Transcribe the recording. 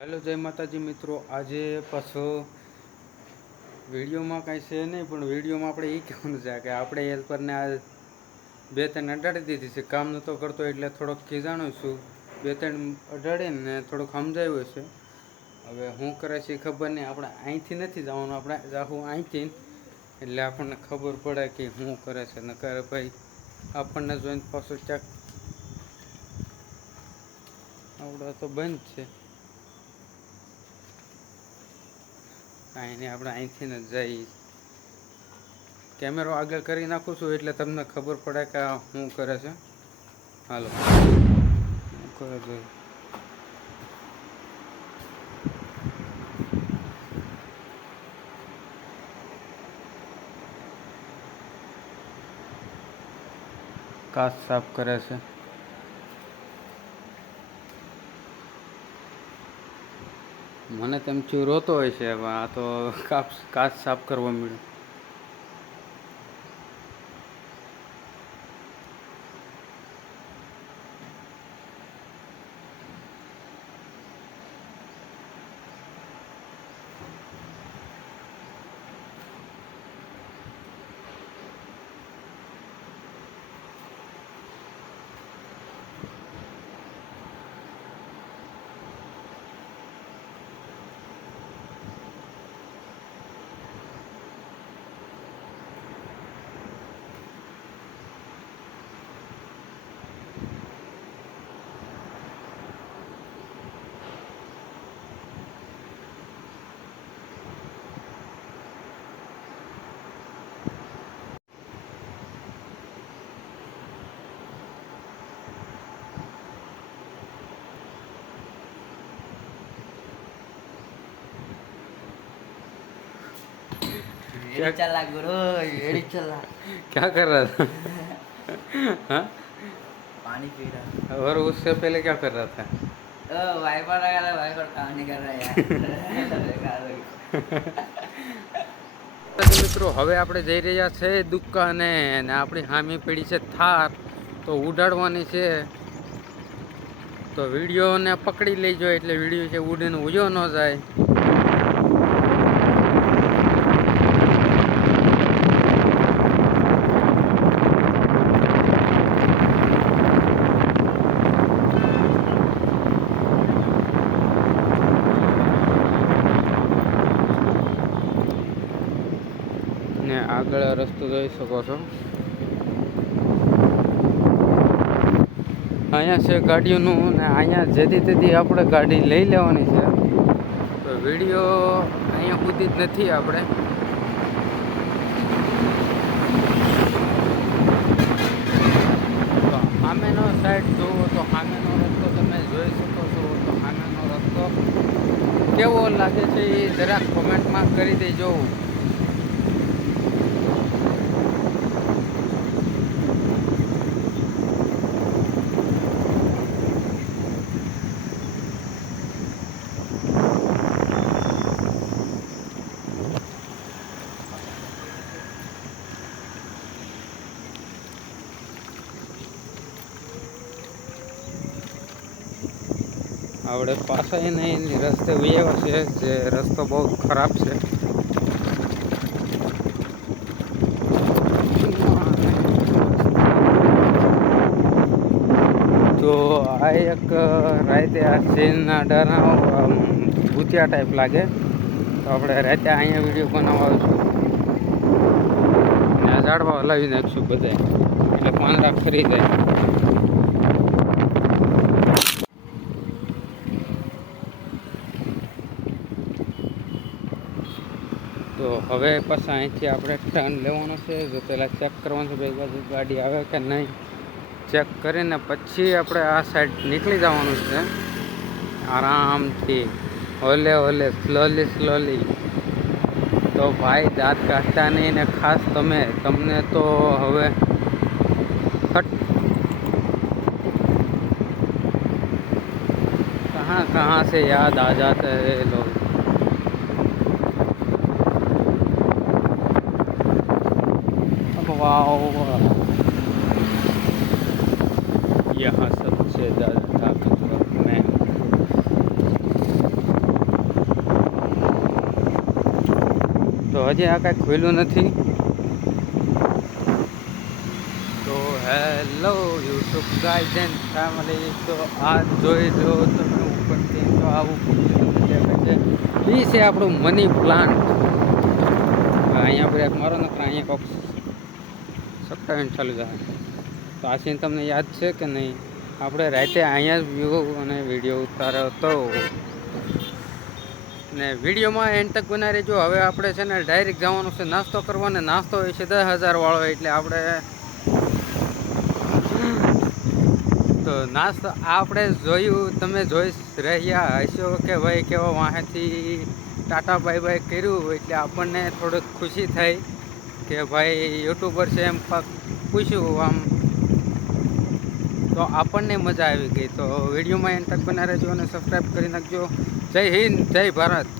Hello, જય માતાજી મિત્રો. આજે પાછો વિડીયોમાં કાંઈ છે નહીં, પણ વિડીયોમાં આપણે એ કહેવાનું છે કે આપણે હેલ્પરને આ બે ત્રણ અડાડી દીધી છે. કામ નહોતો કરતો એટલે થોડોક ખીજાણો છું. બે ત્રણ અડાડીને થોડુંક સમજાવ્યું છે. હવે શું કરે છે ખબર નહીં. આપણે અહીંથી નથી જવાનું. આપણે જાહું અહીંથી. એટલે આપણને ખબર પડે કે શું કરે છે. નકર ભાઈ, આપણને જોઈને પાછું ચાક આપણે તો બંધ છે. કાંઈ નહીં આપણે અહીંથી ને જઈ કેમેરો આગળ કરી નાખું છું એટલે તમને ખબર પડે કે શું કરે છે. હાલો. શું કરે છે? કાચ સાફ કરે છે. મને તેમ થયું રોતો હોય છે આ તો કાપ કાચ સાફ કરવા મળ્યો. एड़ी चला गुरु एड़ी चला क्या कर रहा था हाँ पानी पी रहा और उससे पहले क्या कर रहा था ओ वाइपर लगा रहा वाइपर काम नहीं कर रहा यार તો મિત્રો હવે આપણે જઈ રહ્યા છે દુકાને ને આપણી હામી પેઢી છે થાર તો ઉડાડવાની છે તો વિડીયોને પકડી લેજો એટલે વિડીયો છે ઉડીને ઉજો ન જાય ને આગળ રસ્તો જોઈ શકો છો. અહીંયા છે ગાડીઓનું ને અહીંયા જેથી તેથી આપણે ગાડી લઈ લેવાની છે. તો વીડિયો અહીંયા સુધી જ નથી આપણે. તો સામેનો સાઈડ જોવો તો સામેનો રસ્તો તમે જોઈ શકો છો. તો સામેનો રસ્તો કેવો લાગે છે એ જરાક કોમેન્ટમાં કરી દેજો. આવડે પાછા એને એની રસ્તે વૈયા છે, જે રસ્તો બહુ ખરાબ છે. તો આ એક રાતે આ સીનના ડરના ભૂતિયા ટાઈપ લાગે. તો આપણે રાતે અહીંયા વીડિયો બનાવવા આવશું. ને ઝાડવા હલાવી નાખશું બધા એટલે પાંદડા ફરી હવે બસ અહીંથી આપણે ટર્ન લેવાનો છે જો પહેલાં ચેક કરવાનું છે ભાઈ બાજુ ગાડી આવે કે નહીં ચેક કરીને પછી આપણે આ સાઈડ નીકળી જવાનું છે આરામથી હોલે હોલે સ્લોલી સ્લોલી તો ભાઈ દાંત કાઢતા નહીં ને ખાસ તમે તમને તો હવે कहाँ कहाँ से याद आ जाता है लोग वाह यहाँ सबसे ज़्यादा ताकतवर मैं તો હજી આ કાંઈ ખુલ્લું નથી. તો hello Yusuf guys and family, તો આ જોઈ લો તમે ઉપરથી તો આવું ખુલ્લું છે. એ આપણું મની પ્લાન્ટ. અહીંયા બ્રેક મારો ને અહીંયા કોક ચાલુ થાય તો આ સીન તમને યાદ છે કે નહીં? આપણે રાતે અહીંયા જ વ્યૂ અને વીડિયો ઉતાર્યો હતો. ને વિડીયોમાં એન્ડ તક બનાવી રહેજો. હવે આપણે છે ને ડાયરેક્ટ જવાનું છે નાસ્તો કરવો ને નાસ્તો હોય છે દસ હજાર વાળો એટલે આપણે તો નાસ્તો આપણે જોયું, તમે જોઈ રહ્યા હશો કે ભાઈ કેવો વાંહેથી ટાટા બાય બાય કર્યું એટલે આપણને થોડીક ખુશી થઈ. કે ભાઈ યુટ્યુબર છે એમ પૂછ્યું આમ. તો આપણને મજા આવી ગઈ. તો વિડીયોમાં એન્ડ તક અને સબસ્ક્રાઈબ કરી નાખજો. જય હિન્દ, જય ભારત.